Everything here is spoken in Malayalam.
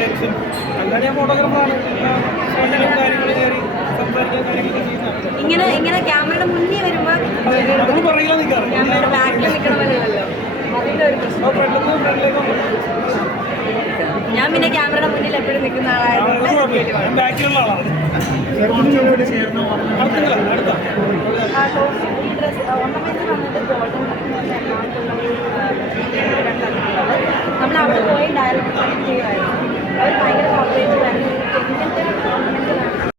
ലക്ഷ്യം അങ്ങനെ ഞാൻ ഫോട്ടോഗ്രാഫറാണ് ഞാൻ പിന്നെ ക്യാമറയുടെ മുന്നിൽ എപ്പോഴും നിൽക്കുന്ന ആളായിരുന്നു ഈ ഡ്രസ് ഓർണമെന്റ് വന്നിട്ട് ഗോൾഡൻ എന്നാണ് തോന്നുന്നത് 我一点都来了。